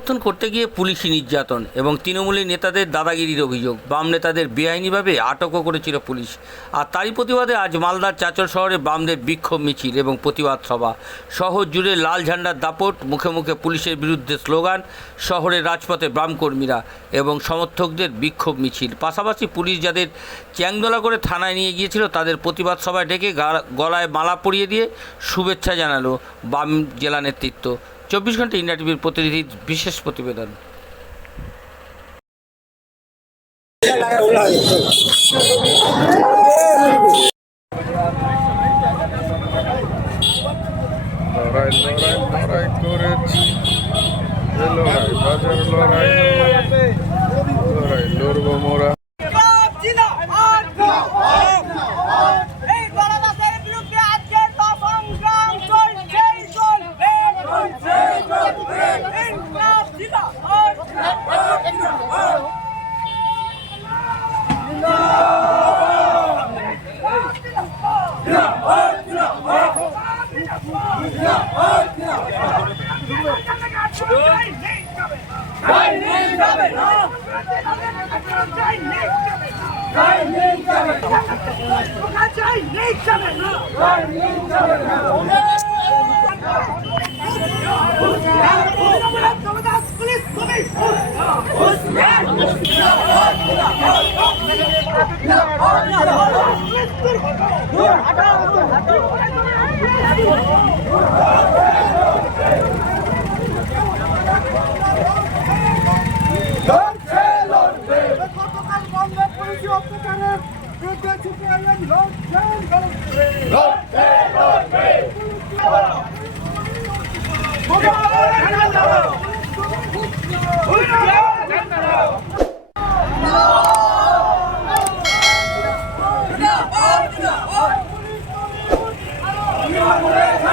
সমর্থন করতে গিয়ে পুলিশি নির্যাতন এবং তৃণমূলী নেতাদের দাদাগিরির অভিযোগ। বাম নেতাদের বেআইনিভাবে আটকও করেছিল পুলিশ। আর তারই প্রতিবাদে আজ মালদার চাচল শহরে বামদের বিক্ষোভ মিছিল এবং প্রতিবাদ সভা। শহর জুড়ে লাল ঝান্ডার দাপট, মুখে মুখে পুলিশের বিরুদ্ধে স্লোগান, শহরের রাজপথে বামকর্মীরা এবং সমর্থকদের বিক্ষোভ মিছিল। পাশাপাশি পুলিশ যাদের চ্যাংদোলা করে থানায় নিয়ে গিয়েছিল, তাদের প্রতিবাদ সভায় ডেকে গলায় মালা পরিয়ে দিয়ে শুভেচ্ছা জানালো বাম জেলা নেতৃত্ব চব্বিশ ঘণ্টা ইন্ডিয়া টিভির প্রতিনিধি বিশেষ প্রতিবেদন। পুলিশ তুমি গতকাল বন্ধ পুলিশি অত্যাচারের বিরুদ্ধে ছুটে এলেন লড়ছেন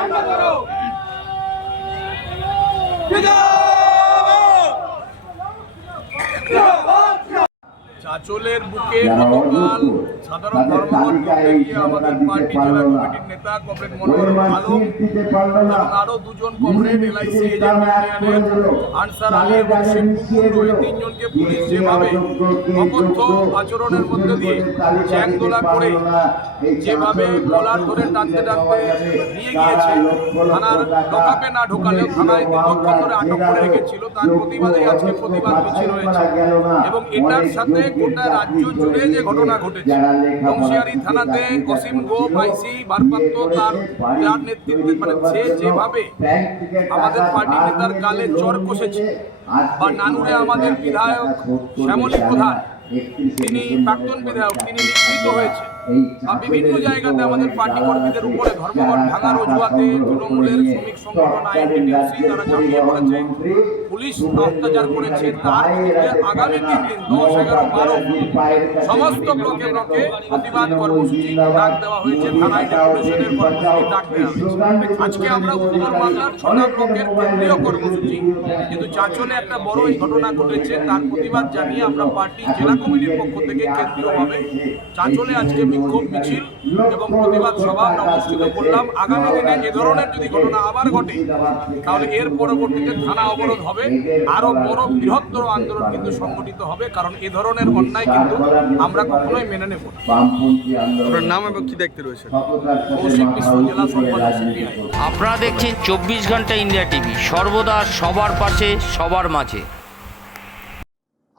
한반도로 회담! 회담! চাচলের বুকে গতকাল সাধারণ ধর্মঘট করতে গিয়ে আমাদের পার্টি জেলা কমিটির নেতা কমরেড মনোহর আলম এবং আরও দুজন comrade LIC agent Ansar Ali এবং এই তিনজনকে পুলিশ যেভাবে অকথ্য আচরণের মধ্যে দিয়ে চ্যাংদোলা করে যেভাবে গলার ধরে টানতে টানতে নিয়ে গিয়েছে থানার লকাপে না ঢোকালেও থানায় দীর্ঘক্ষণ ধরে আটক করে রেখেছিল। তার প্রতিবাদে আজকে প্রতিবাদ মিছিল হয়েছে। এবং এটার সাথে গোটা রাজ্য জুড়ে যে ঘটনা ঘটেছে বংশিয়ারি থানাতে অসীম গো পাইসি ভারপ্রাপ্ত তার যার নেতৃত্বে মানে সে যেভাবে আমাদের পার্টি নেতার কালে চর কষেছে, বা নানুরে আমাদের বিধায়ক শ্যামলী প্রধান, তিনি প্রাক্তন বিধায়ক, তিনি নিশ্চিত হয়েছে। বিভিন্ন জায়গাতে আমাদের পার্টি কর্মীদের উপরে ধর্মঘট ভাঙার অজুহাতে তৃণমূলের শ্রমিক সংগঠন আইএনটিটিউসি তারা ঝাঁপিয়ে পড়েছে পুলিশ অত্যাচার করেছে তার আগামী তিন দিন দশ এগারো বারো সমস্ত ব্লকে ব্লকে প্রতিবাদ কর্মসূচি ডাক দেওয়া হয়েছে থানায় ডেপুটেশনের কর্মসূচি ডাক দেওয়া হয়েছে। আজকে আমরা উত্তর বাংলার ছটা ব্লকের কেন্দ্রীয় কর্মসূচি। কিন্তু চাঁচলে একটা বড় এই ঘটনা ঘটেছে তার প্রতিবাদ জানিয়ে আমরা পার্টি জেলা কমিটির পক্ষ থেকে কেন্দ্রীয়ভাবে চাঁচলে আজকে বিক্ষোভ মিছিল এবং প্রতিবাদ সভা আমরা অনুষ্ঠিত করলাম। আগামী দিনে এ ধরনের যদি ঘটনা আবার ঘটে তাহলে এর পরবর্তীতে থানা অবরোধ হবে। আরও বড় বৃহত্তর আন্দোলন কিন্তু সংগঠিত হবে কারণ এ ধরনের অন্যায় কিন্তু আমরা কখনোই মেনে নেব আপনার নাম এবং কি দেখতে রয়েছে? কৌশিক মিশ্র জেলা সম্পাদক আপনারা দেখছেন চব্বিশ ঘণ্টা ইন্ডিয়া টিভি। সর্বদা সবার পাশে সবার মাঝে।